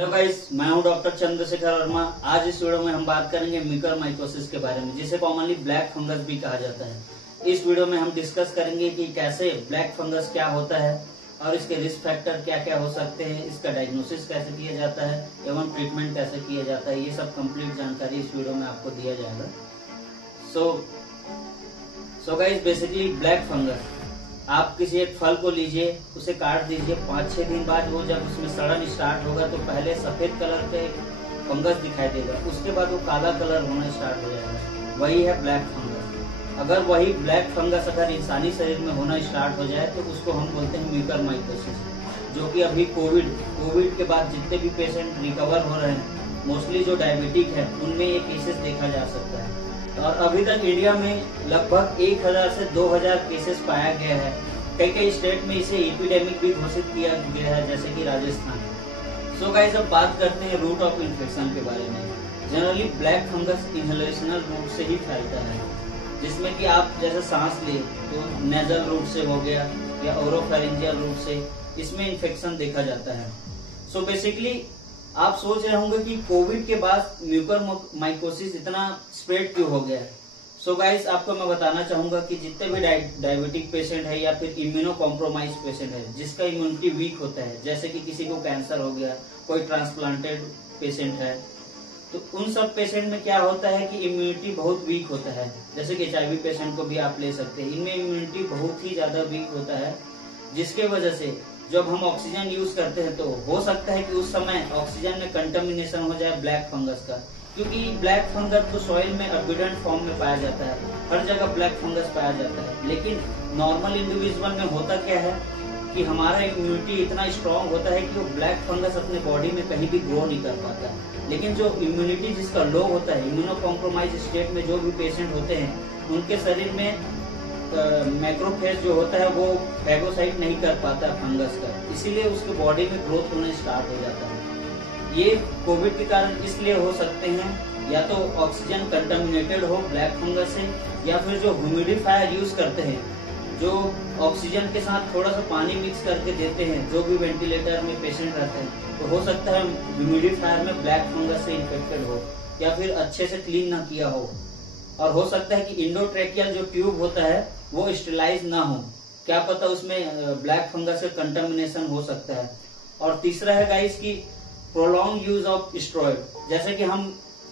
Hello guys, मैं हूं doctor Chandrashekhar Verma. आज इस वीडियो में हम बात करेंगे म्यूकरमाइकोसिस के बारे में, जिसे कॉमनली ब्लैक फंगस भी कहा जाता है। इस वीडियो में हम डिस्कस करेंगे कि कैसे ब्लैक फंगस क्या होता है और इसके रिस्क फैक्टर क्या क्या हो सकते हैं, इसका डायग्नोसिस कैसे किया जाता है एवं ट्रीटमेंट कैसे किया जाता है। ये सब कंप्लीट जानकारी इस वीडियो में आपको दिया जाएगा। So guys, basically black fungus, आप किसी एक फल को लीजिए, उसे काट दीजिए, 5-6 दिन बाद वो जब उसमें सड़न स्टार्ट होगा तो पहले सफेद कलर के फंगस दिखाई देगा, उसके बाद वो काला कलर होना स्टार्ट हो जाएगा। वही है ब्लैक फंगस। अगर वही ब्लैक फंगस अगर इंसानी शरीर में होना स्टार्ट हो जाए तो उसको हम बोलते हैं म्यूकरमाइकोसिस, जो कि अभी कोविड के बाद जितने भी पेशेंट रिकवर हो रहे हैं, मोस्टली जो डायबिटिक है उनमें ये केसेस देखा जा सकता है। और अभी तक इंडिया में लगभग 1000 से 2000 केसेस पाया गया है। कई स्टेट में इसे एपिडेमिक भी घोषित किया गया है, जैसे कि राजस्थान। सो गाइस, अब बात करते हैं रूट ऑफ इन्फेक्शन के बारे में। Generally black fungus inhalational route से ही फैलता है, जिसमें कि आप जैसे सांस ले तो नेजल रूट से हो गया या ओरोफेरिंजियल रूट से, इसमें इन्फेक्शन देखा जाता है। सो बेसिकली आप सोच रहे होंगे कि कोविड के बाद म्यूकरमाइकोसिस इतना स्प्रेड क्यों हो गया है। सो गाइस, आपको मैं बताना चाहूंगा कि जितने भी डायबिटिक पेशेंट है या फिर इम्यूनो कॉम्प्रोमाइज पेशेंट है, जिसका इम्यूनिटी वीक होता है, जैसे कि किसी को कैंसर हो गया, कोई ट्रांसप्लांटेड पेशेंट है, तो उन सब पेशेंट में क्या होता है कि इम्यूनिटी बहुत वीक होता है। जैसे कि HIV पेशेंट को भी आप ले सकते हैं, इनमें इम्यूनिटी बहुत ही ज्यादा वीक होता है, जिसके वजह से जब हम ऑक्सीजन यूज करते हैं तो हो सकता है कि उस समय ऑक्सीजन में कंटामिनेशन हो जाए ब्लैक फंगस का, क्योंकि ब्लैक फंगस तो सॉइल में अबिडेंट फॉर्म में पाया जाता है, हर जगह ब्लैक फंगस पाया जाता है। लेकिन नॉर्मल इंडिविजुअल में होता क्या है कि हमारा इम्यूनिटी इतना स्ट्रांग होता है कि वो ब्लैक फंगस अपने बॉडी में कहीं भी ग्रो नहीं कर पाता। लेकिन जो इम्यूनिटी जिसका लो होता है, इम्यूनो कॉम्प्रोमाइज स्टेट में जो भी पेशेंट होते हैं, उनके शरीर में मैक्रोफेज जो होता है वो फैगोसाइट नहीं कर पाता फंगस का, इसीलिए उसके बॉडी में ग्रोथ होना स्टार्ट हो जाता है। ये कोविड के कारण इसलिए हो सकते हैं, या तो ऑक्सीजन कंटामिनेटेड हो ब्लैक फंगस से, या फिर जो ह्यूमिडिफायर यूज करते हैं, जो ऑक्सीजन के साथ थोड़ा सा पानी मिक्स करके देते हैं, जो भी वेंटिलेटर में पेशेंट रहते हैं, तो हो सकता है ह्यूमिडिफायर में ब्लैक फंगस से इन्फेक्टेड हो, या फिर अच्छे से क्लीन ना किया हो। और हो सकता है कि इंडोट्रेकियल जो ट्यूब होता है वो स्टेलाइज ना हो, क्या पता उसमें ब्लैक फंगस से कंटामिनेशन हो सकता है। और तीसरा है गाइस कि प्रोलॉन्ग यूज ऑफ स्टेरॉइड। जैसे कि हम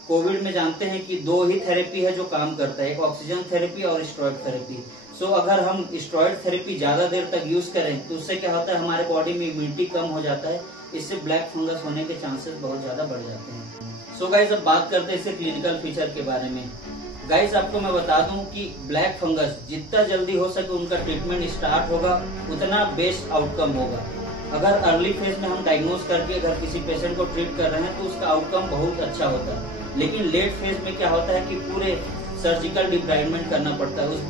कोविड में जानते हैं कि 2 ही थेरेपी है जो काम करता है, एक ऑक्सीजन थेरेपी और स्टेरॉइड थेरेपी। सो अगर हम स्टेरॉइड थेरेपी ज्यादा देर तक यूज करें तो उससे क्या होता है, हमारे बॉडी में इम्यूनिटी कम हो जाता है, इससे ब्लैक फंगस होने के चांसेस बहुत ज्यादा बढ़ जाते हैं। सो गाइस, अब बात करते हैं इसके क्लिनिकल फीचर के बारे में। गाइस, आपको मैं बता दूं कि ब्लैक फंगस जितना जल्दी हो सके उनका ट्रीटमेंट स्टार्ट होगा, उतना बेस्ट आउटकम होगा। अगर अर्ली फेज में हम डायग्नोज करके अगर किसी पेशेंट को ट्रीट कर रहे हैं तो उसका आउटकम बहुत अच्छा होता है। लेकिन लेट फेज में क्या होता है कि पूरे सर्जिकल डिब्राइडमेंट करना पड़ता है, उस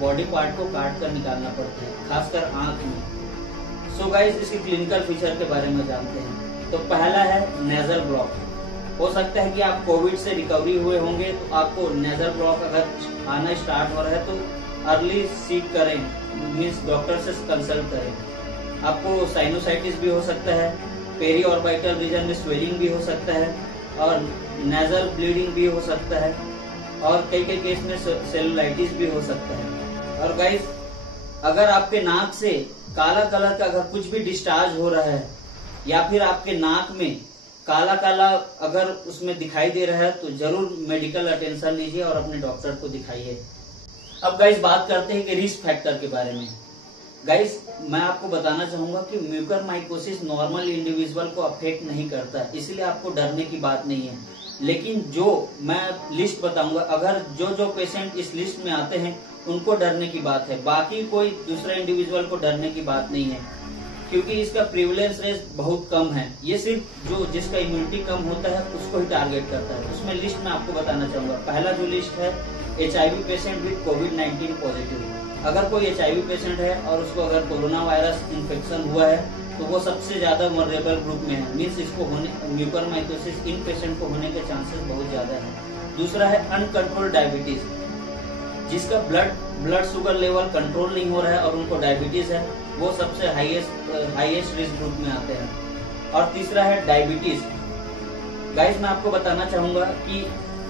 बॉडी पार्ट को काट कर निकालना पड़ता है, खासकर आंख में। सो गाइस, इसके क्लिनिकल फीचर के बारे में जानते हैं। तो पहला है नेजल ब्लॉक। हो सकता है कि आप कोविड से रिकवरी हुए होंगे तो आपको नेजल ब्लॉक अगर आना स्टार्ट हो रहा है तो अर्ली सीक करें, मीन्स डॉक्टर से कंसल्ट करें। आपको साइनोसाइटिस भी हो सकता है, पेरी ऑर्बिटल रीजन में स्वेलिंग भी हो सकता है, और नेजल ब्लीडिंग भी हो सकता है, और कई केस में सेलुलाइटिस भी हो सकता है। और गाइस, अगर आपके नाक से काला कलर का अगर कुछ भी डिस्चार्ज हो रहा है, या फिर आपके नाक में काला काला अगर उसमें दिखाई दे रहा है, तो जरूर मेडिकल अटेंशन लीजिए और अपने डॉक्टर को दिखाइए। अब गाइस, बात करते हैं कि रिस्क फैक्टर के बारे में। गाइस, मैं आपको बताना चाहूंगा कि म्यूकरमाइकोसिस नॉर्मल इंडिविजुअल को अफेक्ट नहीं करता, इसलिए आपको डरने की बात नहीं है। लेकिन जो मैं लिस्ट बताऊंगा, अगर जो पेशेंट इस लिस्ट में आते हैं उनको डरने की बात है, बाकी कोई दूसरा इंडिविजुअल को डरने की बात नहीं है, क्योंकि इसका प्रिवलेंस रेट बहुत कम है। ये सिर्फ जिसका इम्यूनिटी कम होता है उसको ही टारगेट करता है। उसमें लिस्ट में आपको बताना चाहूंगा, पहला जो लिस्ट है HIV patient with covid positive. अगर कोई HIV पेशेंट है और उसको अगर कोरोना वायरस इन्फेक्शन हुआ है तो वो सबसे ज्यादा वल्नरेबल ग्रुप में है, मीन्स इसको म्यूकरमाइकोसिस इन पेशेंट को होने के चांसेस बहुत ज्यादा है। दूसरा है अनकंट्रोल्ड डायबिटीज, जिसका ब्लड शुगर लेवल कंट्रोल नहीं हो रहा है और उनको डायबिटीज है, वो सबसे हाईएस्ट रिस्क ग्रुप में आते हैं। और तीसरा है डायबिटीज, गाइस मैं आपको बताना चाहूंगा कि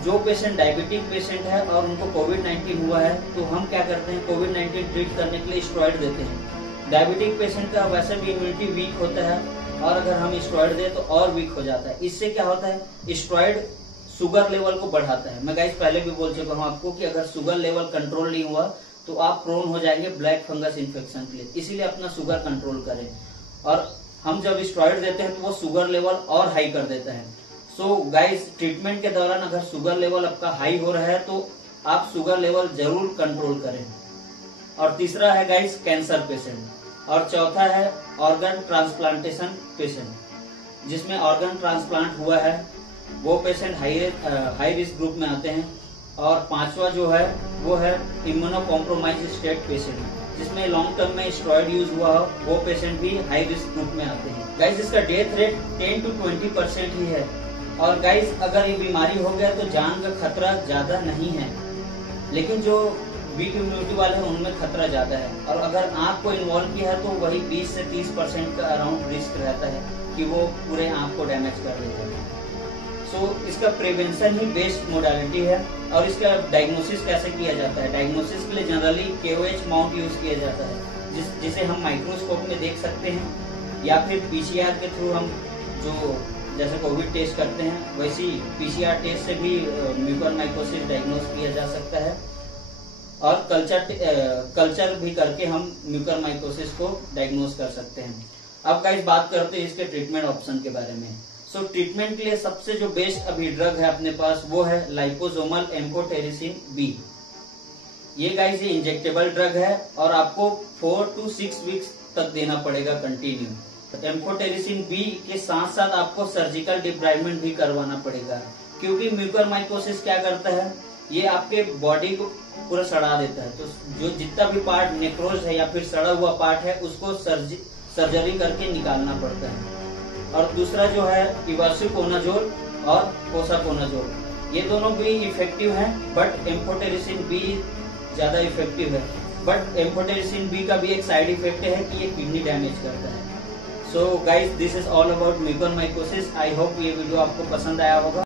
जो पेशेंट डायबिटिक पेशेंट है और उनको कोविड-19 हुआ है, तो हम क्या करते हैं, कोविड-19 ट्रीट करने के लिए स्टेरॉइड देते हैं। डायबिटिक पेशेंट का वैसे भी इम्यूनिटी वीक होता है और अगर हम स्टेरॉइड दें तो और वीक हो जाता है। इससे क्या होता है, स्टेरॉइड शुगर लेवल को बढ़ाता है। मैं गाइस पहले भी बोल चुका हूँ आपको कि अगर शुगर लेवल कंट्रोल नहीं हुआ तो आप प्रोन हो जाएंगे ब्लैक फंगस इन्फेक्शन के लिए। इसीलिए अपना शुगर कंट्रोल करें। और हम जब स्टेरॉइड देते हैं तो वो शुगर लेवल और हाई कर देता है। सो गाइस ट्रीटमेंट के दौरान अगर शुगर लेवल आपका हाई हो रहा है तो आप शुगर लेवल जरूर कंट्रोल करें। और तीसरा है गाइस कैंसर पेशेंट। और चौथा है ऑर्गन ट्रांसप्लांटेशन पेशेंट, जिसमें ऑर्गन ट्रांसप्लांट हुआ है, वो पेशेंट हाई रिस्क ग्रुप में आते हैं। और पांचवा जो है वो है इम्यूनो कॉम्प्रोमाइज स्टेट पेशेंट, जिसमें लॉन्ग टर्म में स्टेरॉइड यूज हुआ हो, वो पेशेंट भी हाई रिस्क ग्रुप में आते हैं। गाइस इसका डेथ रेट 10 to 20% ही है। और गाइस अगर ये बीमारी हो गया तो जान का खतरा ज्यादा नहीं है, लेकिन जो वीक इम्यूनिटी वाले हैं उनमें खतरा ज्यादा है। और अगर आंख को इन्वॉल्व किया है तो वही 20 से 30% का अराउंड रिस्क रहता है कि वो पूरे आंख को डैमेज कर देता है। सो इसका प्रिवेंशन ही बेस्ट मोडालिटी है। और इसका डायग्नोसिस कैसे किया जाता है, डायग्नोसिस के लिए जनरली KOH माउंट यूज किया जाता है, जिसे हम माइक्रोस्कोप में देख सकते हैं, या फिर PCR के थ्रू हम जो जैसे कोविड टेस्ट करते हैं वैसी PCR टेस्ट से भी म्यूकरमाइकोसिस डायग्नोस किया जा सकता है। और कल्चर भी करके हम म्यूकरमाइकोसिस को डायग्नोस कर सकते हैं। अब गाइस बात करते हैं इसके ट्रीटमेंट ऑप्शन के बारे में। सो ट्रीटमेंट के लिए सबसे जो बेस्ट अभी ड्रग है अपने पास वो है लाइपोसोमल एम्फोटेरिसिन B। ये गाइस ये इंजेक्टेबल ड्रग है और आपको 4 to 6 वीक्स तक देना पड़ेगा कंटिन्यू। एम्फोटेरिसिन B के साथ साथ आपको सर्जिकल डिब्राइवमेंट भी करवाना पड़ेगा, क्योंकि म्यूकरमाइकोसिस क्या करता है, ये आपके बॉडी को पूरा सड़ा देता है। तो जो जितना भी पार्ट नेक्रोज है या फिर सड़ा हुआ पार्ट है उसको सर्जरी करके निकालना पड़ता है। और दूसरा जो है इवासिकोनाजोल और कोसाकोनाजोल, ये दोनों भी इफेक्टिव हैं, बट एम्फोटेरिसिन B ज्यादा इफेक्टिव है। बट एम्फोटेरिसिन B का भी एक साइड इफेक्ट है कि ये किडनी डैमेज करता है। So guys this is all about mucormycosis. I hope ये वीडियो आपको पसंद आया होगा।